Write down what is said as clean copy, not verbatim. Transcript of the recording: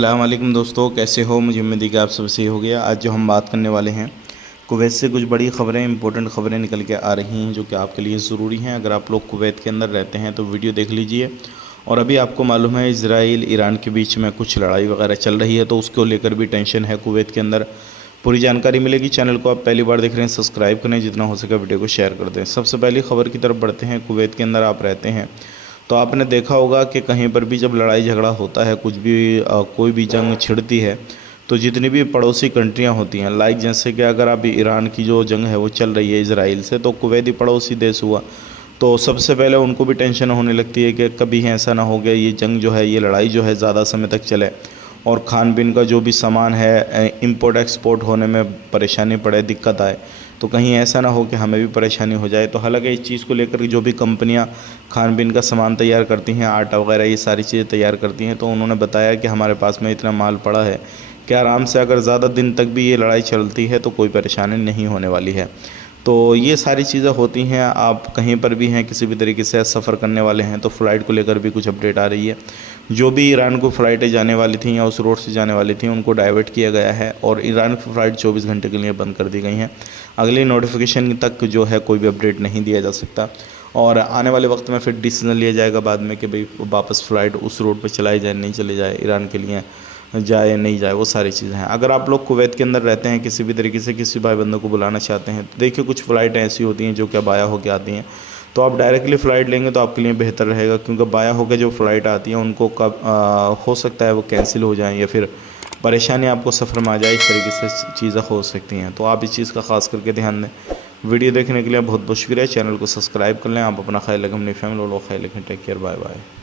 अस्सलाम वालेकुम दोस्तों, कैसे हो? मुझे उम्मीद है कि आप सब सही हो गया। आज जो हम बात करने वाले हैं, कुवैत से कुछ बड़ी ख़बरें, इंपॉर्टेंट ख़बरें निकल के आ रही हैं जो कि आपके लिए ज़रूरी हैं। अगर आप लोग कुवैत के अंदर रहते हैं तो वीडियो देख लीजिए। और अभी आपको मालूम है इजराइल ईरान के बीच में कुछ लड़ाई वगैरह चल रही है, तो उसको लेकर भी टेंशन है कुवैत के अंदर। पूरी जानकारी मिलेगी। चैनल को आप पहली बार देख रहे हैं, सब्सक्राइब करें, जितना हो सके वीडियो को शेयर कर दें। सबसे पहली खबर की तरफ बढ़ते हैं। कुवैत के अंदर आप रहते हैं तो आपने देखा होगा कि कहीं पर भी जब लड़ाई झगड़ा होता है, कुछ भी कोई भी जंग छिड़ती है, तो जितनी भी पड़ोसी कंट्रियां होती हैं, लाइक जैसे कि अगर अभी ईरान की जो जंग है वो चल रही है इजराइल से, तो कुवैती पड़ोसी देश हुआ, तो सबसे पहले उनको भी टेंशन होने लगती है कि कभी ऐसा ना हो गया ये जंग जो है, ये लड़ाई जो है ज़्यादा समय तक चले और खान पीन का जो भी सामान है इंपोर्ट एक्सपोर्ट होने में परेशानी पड़े, दिक्कत आए, तो कहीं ऐसा ना हो कि हमें भी परेशानी हो जाए। तो हालांकि इस चीज़ को लेकर जो भी कंपनियां खान पीन का सामान तैयार करती हैं, आटा वगैरह ये सारी चीज़ें तैयार करती हैं, तो उन्होंने बताया कि हमारे पास में इतना माल पड़ा है कि आराम से अगर ज़्यादा दिन तक भी ये लड़ाई चलती है तो कोई परेशानी नहीं होने वाली है। तो ये सारी चीज़ें होती हैं। आप कहीं पर भी हैं, किसी भी तरीके से सफ़र करने वाले हैं, तो फ़्लाइट को लेकर भी कुछ अपडेट आ रही है। जो भी ईरान को फ़्लाइटें जाने वाली थी या उस रोड से जाने वाली थी, उनको डाइवर्ट किया गया है और ईरान की फ़्लाइट 24 घंटे के लिए बंद कर दी गई हैं। अगली नोटिफिकेशन तक जो है कोई भी अपडेट नहीं दिया जा सकता और आने वाले वक्त में फिर डिसीजन लिया जाएगा बाद में कि भाई वापस फ़्लाइट उस रोड पर चलाई जाए, नहीं चली जाए, ईरान के लिए जाए नहीं जाए, वो सारी चीज़ें हैं। अगर आप लोग कुवैत के अंदर रहते हैं, किसी भी तरीके से किसी भाई बंदों को बुलाना चाहते हैं, तो देखिए कुछ फ़्लाइटें ऐसी होती हैं जो कि बाया होकर आती हैं, तो आप डायरेक्टली फ़्लाइट लेंगे तो आपके लिए बेहतर रहेगा, क्योंकि बाया होकर जो फ़्लाइट आती हैं उनको कब हो सकता है वो कैंसिल हो जाएँ या फिर परेशानी आपको सफ़र में आ जाए, इस तरीके से चीज़ें हो सकती हैं। तो आप इस चीज़ का ख़ास करके ध्यान दें। वीडियो देखने के लिए बहुत बहुत शुक्रिया। चैनल को सब्सक्राइब कर लें। आप अपना ख्याल रखें, अपनी फैमिली और ख्याल रखें। Take care, bye bye.